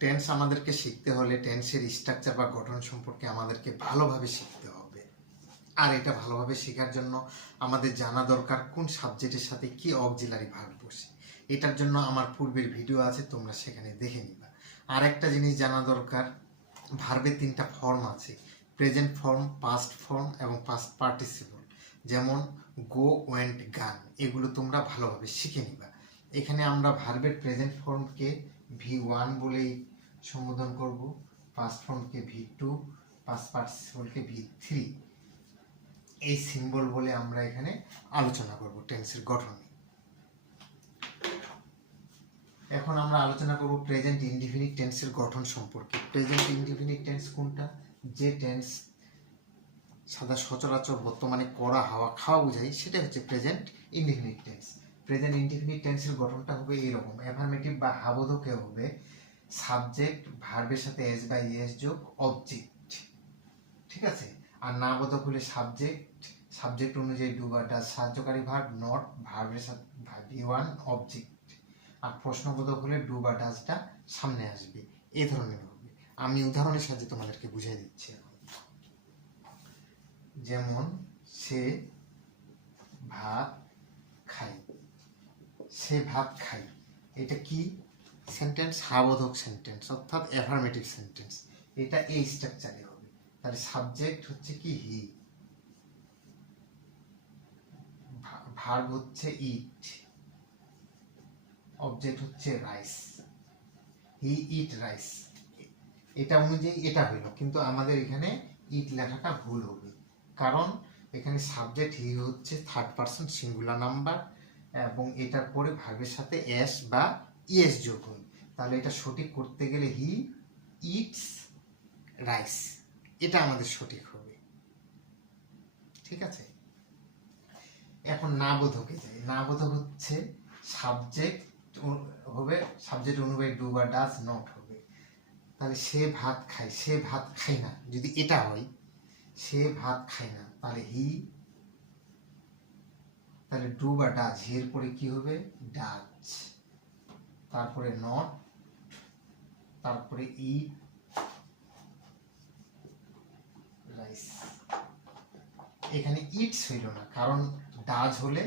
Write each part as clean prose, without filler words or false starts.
Tense আমাদেরকে শিখতে হলে টেন্সের স্ট্রাকচার বা গঠন সম্পর্কে আমাদেরকে ভালোভাবে শিখতে হবে। আর এটা ভালোভাবে শেখার জন্য আমাদের জানা দরকার কোন সাবজেক্টের সাথে কি অক্সিলারি ভার্ব বসে। এটার জন্য আমার পূর্বের ভিডিও আছে, তোমরা সেখানে দেখে নিবা। আর একটা জিনিস জানা দরকার, ভার্বের 3টা ফর্ম আছে, প্রেজেন্ট ফর্ম, পাস্ট ফর্ম এবং পাস্ট পার্টিসিপল। যেমন গো, ওয়েন্ট, গান, এগুলো তোমরা ভালোভাবে শিখে নিবা। এখানে আমরা ভার্বের প্রেজেন্ট ফর্মকে V1 বলেই সম্বোধন করব, পাস্ট ফর্মকে V2, পাস্ট পার্টিসিপলকে V3, এই সিম্বল বলে আমরা এখানে আলোচনা করব টেন্সের গঠনে। এখন আমরা আলোচনা করব প্রেজেন্ট ইনডিফিনিট টেন্সের গঠন সম্পর্কে। প্রেজেন্ট ইনডিফিনিট টেন্স কোনটা? যে টেন্স সাদা সচরাচর বর্তমানে করা, হাওয়া, খাওয়া বোঝায়, সেটা হচ্ছে present indefinite tense. Present indefinite টেন্সের গঠনটা হবে এরকম, অ্যাফার্মেটিভ বা হাবোধকে হবে সাবজেক্ট ভার্বের সাথে এস বা ইএস যোগ অবজেক্ট, ঠিক আছে। আর না বোধক হলে সাবজেক্ট অনুযায়ী ডু বা ডাজ সাহায্যকারী ভার্ব, নট ভার্বের সাথে V1 অবজেক্ট। আর প্রশ্নবোধক হলে ডু বা ডাজটা সামনে আসবে, এই ধরনের হবে। আমি উদাহরণের সাহায্যে তোমাদেরকে বুঝিয়ে দিচ্ছি। যেমন সে ভাত খায়, সে ভাত খায়, এটা কি সেন্টেন্স? হাবোধক সেন্টেন্স, অর্থাৎ অ্যাফার্মেটিভ সেন্টেন্স। এটা এই স্ট্রাকচারে হবে। তাহলে সাবজেক্ট হচ্ছে কি হি, ভার্ব হচ্ছে ইট, অবজেক্ট হচ্ছে রাইস, হি ইট রাইস। এটা অনুযায়ী এটা হইল, কিন্তু আমাদের এখানে ইট লেখাটা ভুল হবে, কারণ এখানে সাবজেক্ট হি হচ্ছে থার্ড পারসন সিঙ্গুলার নাম্বার এবং এটার পরে ভার্বের সাথে এস বা ইএস যোগ হয়। তাহলে এটা সঠিক করতে গেলে হি ইটস রাইস, এটা আমাদের সঠিক হবে, ঠিক আছে। এখন না বোধকে যাই। না বোধক হচ্ছে সাবজেক্ট হবে, সাবজেক্ট অনুযায়ী ডু বা ডাজ নট হবে। তাহলে সে ভাত খায়, সে ভাত খায় না, যদি এটা হয় সে ভাত খায় না, তাহলে হি, তাহলে ডু বা ডাজ, এর পরে কি হবে? ডাজ, তারপরে নট, তারপরে ই রাইস। এখানে ইটস হইল না, কারণ ডাজ হলে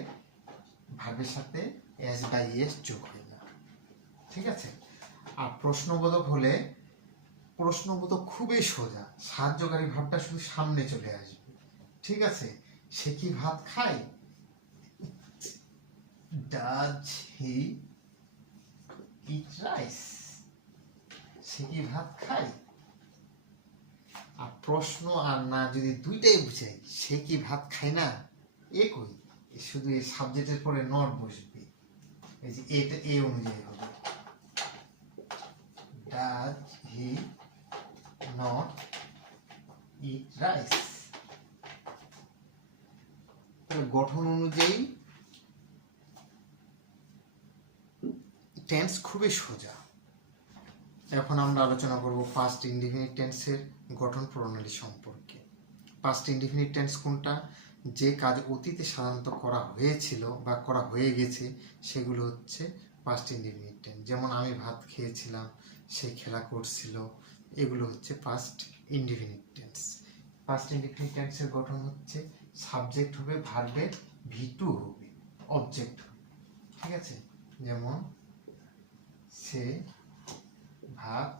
ভার্বের সাথে এস বা ইএস যোগ হয় না, ঠিক আছে। আর প্রশ্নবোধক হলে, প্রশ্নবোধক খুবই সোজা, সাহায্যকারী ভাবটা শুধু সামনে চলে আসবে, ঠিক আছে। সে কি ভাত খায়? Does he eat rice? সে কি ভাত খায়? আর প্রশ্ন আর না যদি দুইটাই বুঝাই, সে কি ভাত খায় না, একই, শুধু এই সাবজেক্টের পরে নট বসবে, এই যে এটা এ অনুযায়ী হবে, does he not eat rice. তাহলে গঠন অনুযায়ী টেন্স খুবই সোজা। এখন আমরা আলোচনা করব পাস্ট ইনডিফিনিট টেন্সের গঠন প্রণালী সম্পর্কে। পাস্ট ইনডিফিনিট টেন্স কোনটা? যে কাজ অতীতে সাধারণত করা হয়েছিল বা করা হয়ে গেছে, সেগুলো হচ্ছে পাস্ট ইনডিফিনিট টেন্স। যেমন আমি ভাত খেয়েছিলাম, সে খেলা করছিল, এগুলো হচ্ছে past indefinite tense. Past indefinite টেন্সের গঠন হচ্ছে সাবজেক্ট হবে ভার্বের V2 হবে, অবজেক্ট হবে, ঠিক আছে। যেমন সে ভাত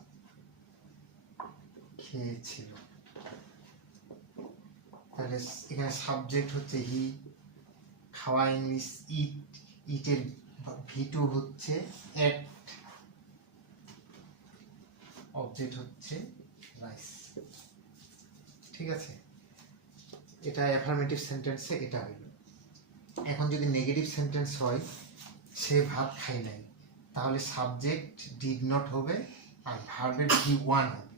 খেয়েছিল, তাহলে এখানে সাবজেক্ট হচ্ছে হি, খাওয়া ইংলিশ ইট, ইটের V2 হচ্ছে এট, অবজেক্ট হচ্ছে রাইস, ঠিক আছে। এটা অ্যাফার্মেটিভ সেন্টেন্সে এটা হইল। এখন যদি নেগেটিভ সেন্টেন্স হয়, সে ভাত খায় নাই, তাহলে সাবজেক্ট ডিড নট হবে আর ভার্বের V1 হবে।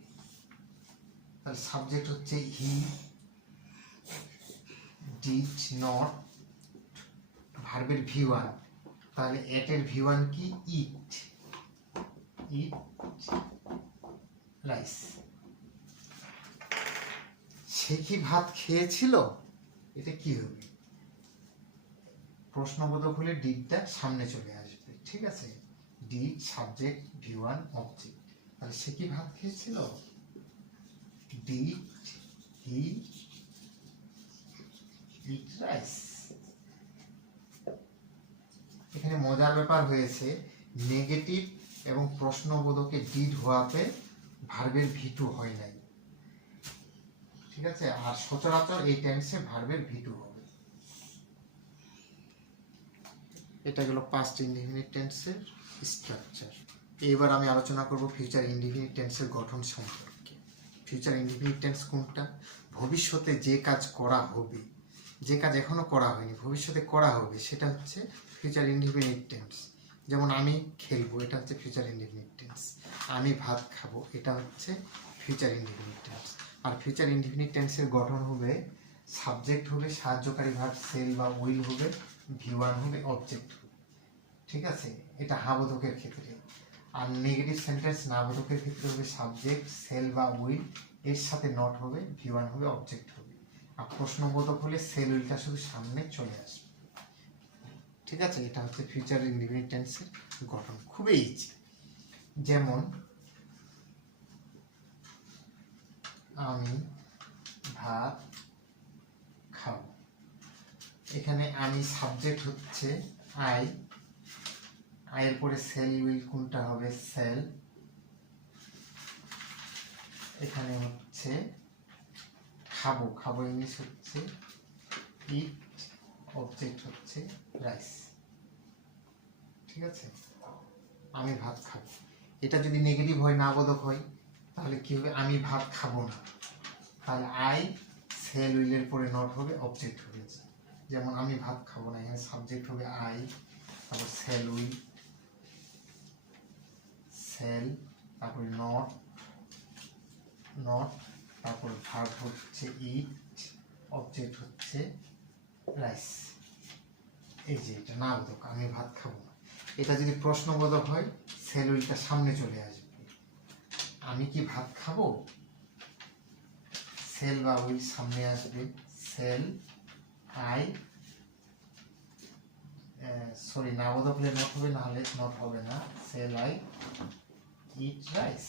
তাহলে সাবজেক্ট হচ্ছে হি ডিড নট, ভার্বের V1, তাহলে এটের V1 কি? ইট, ইট রাইস। সে কি ভাত খেয়েছিল, এটা কি হবে? প্রশ্নবোধক হলে ডিডটা সামনে চলে আসবে, ঠিক আছে। Did subject V1 object. তাহলে সে কি ভাত খেয়েছিল? Did he eat rice? এখানে মজার ব্যাপার হয়েছে, নেগেটিভ এবং প্রশ্নবোধকে ডিড হওয়াতে ভার্বের ভিটু হয় নাই, ঠিক আছে? আর সচরাচর এই টেন্সে ভার্বের ভিটু হবে। এটা গেল পাস্ট ইনডিফিনিট টেন্সের স্ট্রাকচার। এবার আমি আলোচনা করব ফিউচার ইনডিফিনিট টেন্সের গঠন সম্পর্কে। ফিউচার ইনডিফিনিট টেন্স কোনটা? ভবিষ্যতে যে কাজ করা হবে, যে কাজ এখনো করা হয়নি ভবিষ্যতে করা হবে, সেটা হচ্ছে ফিউচার ইনডিফিনিট টেন্স। যেমন আমি খেলবো, এটা হচ্ছে ফিউচার ইনডিফিনিট টেন্স। আমি ভাত খাবো, এটা হচ্ছে ফিউচার ইনডিফিনিট টেন্স। আর ফিউচার ইনডিফিনিট টেন্সের গঠন হবে, সাবজেক্ট হবে সাহায্যকারী ভার্ব সেল বা উইল হবে, V1 হবে, অবজেক্ট হবে, ঠিক আছে? এটা হা বোধকের ক্ষেত্রে। আর নেগেটিভ সেন্টেন্স না বোধকের ক্ষেত্রে হবে সাবজেক্ট সেল বা উইল, এর সাথে নট হবে, V1 হবে, অবজেক্ট হবে। আর প্রশ্নবোধক হলে সেল উইলটা শুধু সামনে চলে আসবে, ঠিক আছে? এটা হচ্ছে ফিউচার ইনডিফিনিট টেন্সের গঠন, খুবই ইজি। যেমন আমি ভাত খাবো, এখানে আমি সাবজেক্ট হচ্ছে আই, আয়ের পরে সেল উইল কোনটা হবে? সেল। এখানে হচ্ছে খাবো, খাবো ইংলিশ হচ্ছে ইট, অবজেক্ট হচ্ছে রাইস, ঠিক আছে? আমি ভাত খাবো, এটা যদি নেগেটিভ হয় না বোধক হয় তাহলে কি হবে? আমি ভাত খাবো না, তাহলে আই সেল উইলের পরে নট হবে, অবজেক্ট হবে। যেমন আমি ভাত খাবো না, এখানে সাবজেক্ট হবে আই, তারপর সেল উইল, সেল, তারপরে নট, নট, তারপর ভার্ব হচ্ছে ইট, অবজেক্ট হচ্ছে রাইস। এই যে এটা না বোধক, আমি ভাত খাবো না। এটা যদি প্রশ্নবোধক হয় সেল উইলটা সামনে চলে আসবে, আমি কি ভাত খাবো, সেল বা উইল সামনে আসবে, সেল আই, সরি না বোধক হলে নট হবে, না হলে নট হবে না, সেল আই ইট রাইস।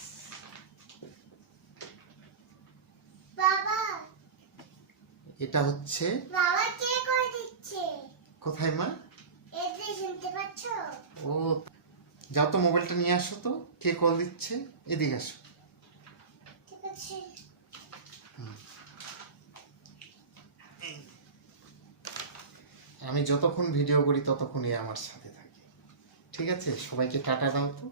এটা হচ্ছে বাবা কে করে দিচ্ছে? কোথায় মা? এই যে শুনতে পাচ্ছ? ও, যাও তো মোবাইলটা নিয়ে আসো তো, কে কল দিচ্ছে, এদিকে আসো। ঠিক আছে। আমি যতক্ষণ ভিডিও করি ততক্ষণই আমার সাথে থাকে, ঠিক আছে? সবাইকে টাটা দাও তো।